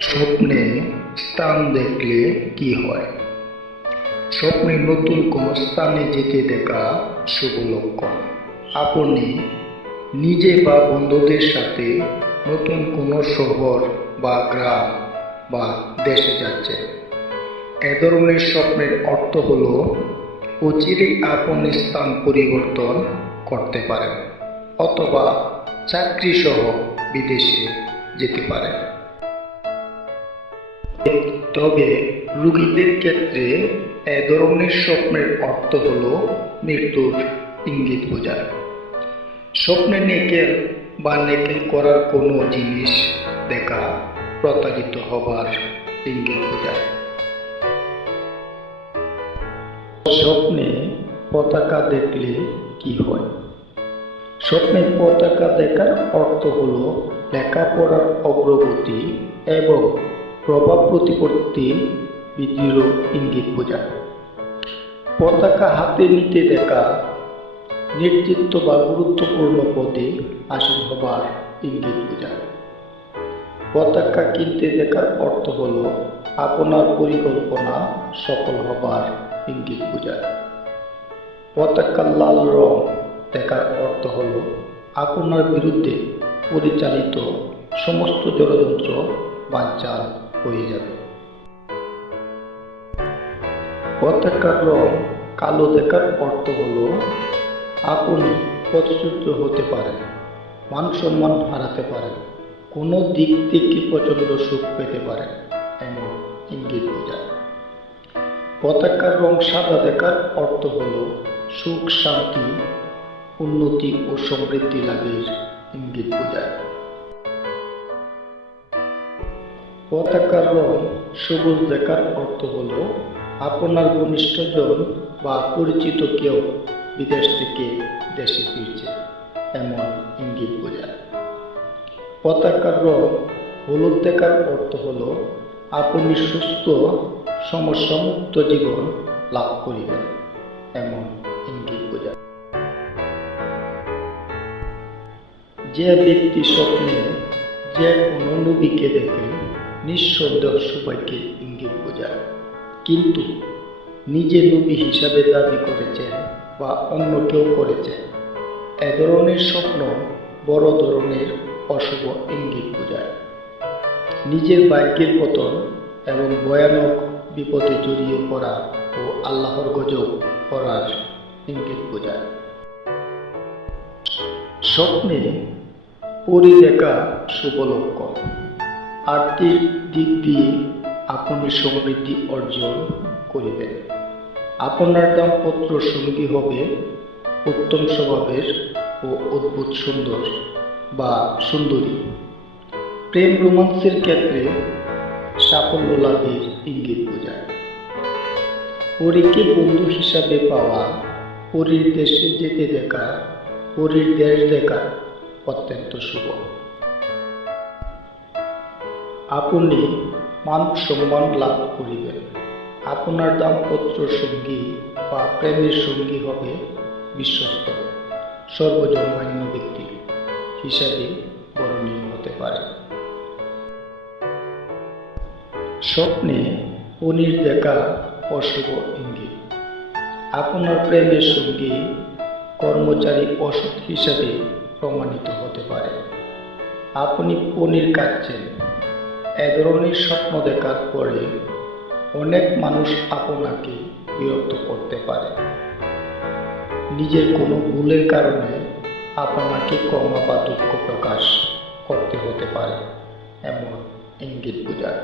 স্বপ্নে স্থান দেখলে কি হয়? স্বপ্নে নতুন কোনো স্থানে যেতে দেখা শুভ লক্ষণ। আপনি নিজে বা বন্ধুদের সাথে নতুন কোনো শহর বা গ্রাম বা দেশে যাচ্ছে এ ধরনের স্বপ্নের অর্থ হল অচিরেই আপনি স্থান পরিবর্তন করতে পারেন, অথবা চাকরি সহ বিদেশে যেতে পারেন। তবে রোগীদের ক্ষেত্রে এ ধরনের স্বপ্নের অর্থ হল মৃত্যুর ইঙ্গিত বোঝায় স্বপ্নে নেকেল বা নেকেল করার কোনো জিনিস দেখা প্রতারিত হবার ইঙ্গিত বোঝায়। স্বপ্নে পতাকা দেখলে কি হয়? স্বপ্নে পতাকা দেখার অর্থ হল লেখাপড়ার অগ্রগতি এবং প্রভাব প্রতিপত্তি বৃদ্ধির ইঙ্গিত বোঝায়। পতাকা হাতে নিতে দেখা নেতৃত্ব বা গুরুত্বপূর্ণ পদে আসীন হবার ইঙ্গিত বোঝায়। পতাকা কিনতে দেখার অর্থ হল আপনার পরিকল্পনা সফল হবার ইঙ্গিত বোঝায়। পতাকার লাল রং দেখার অর্থ হল আপনার বিরুদ্ধে পরিচালিত সমস্ত ষড়যন্ত্র বানচাল হয়ে যাবে। পতাকার রং কালো দেখার অর্থ হল, আপনি পথচ্যুত হতে পারেন, মান সম্মান হারাতে পারেন, কোনো দিক থেকে প্রচণ্ড সুখ পেতে পারেন, এমন ইঙ্গিত বোঝায়। পতাকার রং সাদা দেখার অর্থ হল, সুখ, শান্তি, উন্নতি ও সমৃদ্ধি লাভের ইঙ্গিত বোঝায়। পতাকার রং সবুজ দেখার অর্থ হল, আপনার ঘনিষ্ঠজন বা পরিচিত কেউ বিদেশ থেকে দেশে ফিরছে, এমন ইঙ্গিত বোঝায়। পতাকার রং হলুদ দেখার অর্থ হল, আপনি সুস্থ, সমস্যামুক্ত জীবন লাভ করিবেন, এমন ইঙ্গিত বোঝায়। যে ব্যক্তি স্বপ্নে যে কোনো নবীকে নিঃসন্দেহ সবাইকে ইঙ্গিত বোঝায়। কিন্তু নিজে নবী হিসাবে দাবি করেছেন বা অন্য কেউ করেছেন এ ধরনের স্বপ্ন বড় ধরনের অশুভ ইঙ্গিত বোঝায়। নিজের ভাগ্যের পতন এবং ভয়ানক বিপদে জড়িয়ে পড়া ও আল্লাহর গজব করার ইঙ্গিত বোঝায়। স্বপ্নে পরি দেখা শুভ লক্ষণ আর্থিক দিক দিয়ে আপনি সমৃদ্ধি অর্জন করিবেন। আপনার দাম্পত্য সঙ্গী হবে উত্তম স্বভাবের ও অদ্ভুত সুন্দর বা সুন্দরী। প্রেম রোমান্সের ক্ষেত্রে সাফল্য লাভের ইঙ্গিত বোঝায়। পরীকে বন্ধু হিসাবে পাওয়া, পরীর দেশে যেতে দেখা, পরীর দেশ দেখা অত্যন্ত শুভ। আপনি মান সম্মান লাভ করিবেন। আপনার দাম্পত্য সঙ্গী বা প্রেমের সঙ্গী হবে বিশ্বস্ত, সর্বজন্মান্য ব্যক্তি হিসাবে বরণীয় হতে পারে। স্বপ্নে পনির দেখা অশুভ ইঙ্গিত। আপনার প্রেমের সঙ্গী কর্মচারী অসৎ হিসাবে প্রমাণিত হতে পারে। আপনি পনির কাটছেন এ ধরনের স্বপ্ন দেখার পরে অনেক মানুষ আপনাকে বিরক্ত করতে পারে। নিজের কোনো ভুলের কারণে আপনাকে ক্ষমা বা দুঃখ প্রকাশ করতে হতে পারে, এমন ইঙ্গিত বোঝায়।